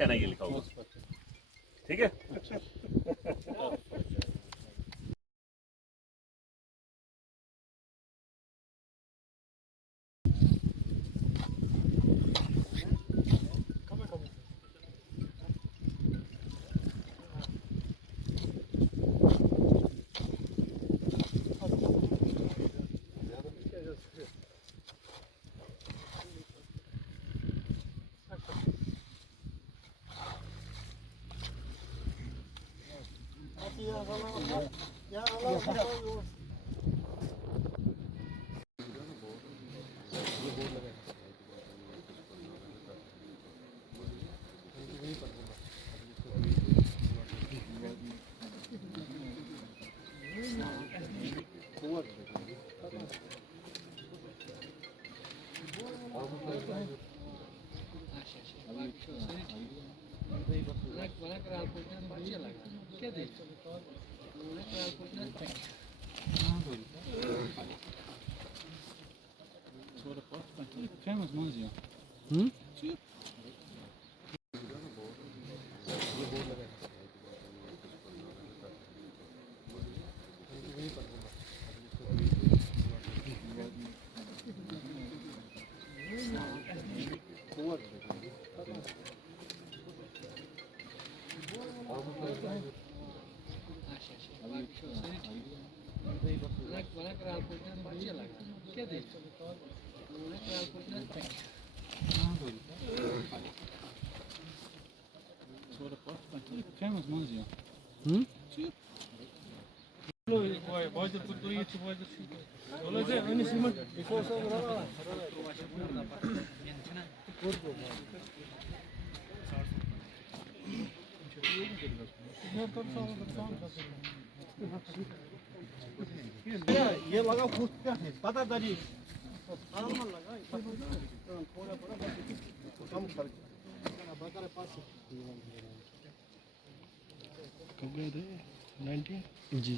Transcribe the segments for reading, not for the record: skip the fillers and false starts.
निशाना ये लिखा होगा, ठीक है। Famous Manzia. Sì. Famous Manzia. Sì. Bazı kurtuluyor, bazı şey. Dolayısıyla aynı simen before sonra ये लगा पूछता है पता दरी आराम लगा थोड़ा थोड़ा कम कर बता रहे पास कब गए थे 19 जी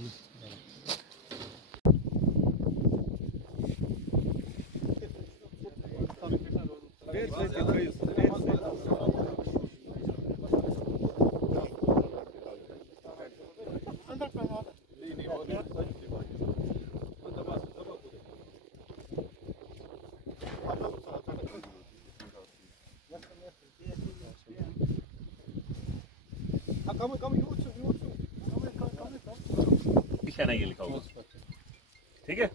निशाना ये लिखा होगा, ठीक है।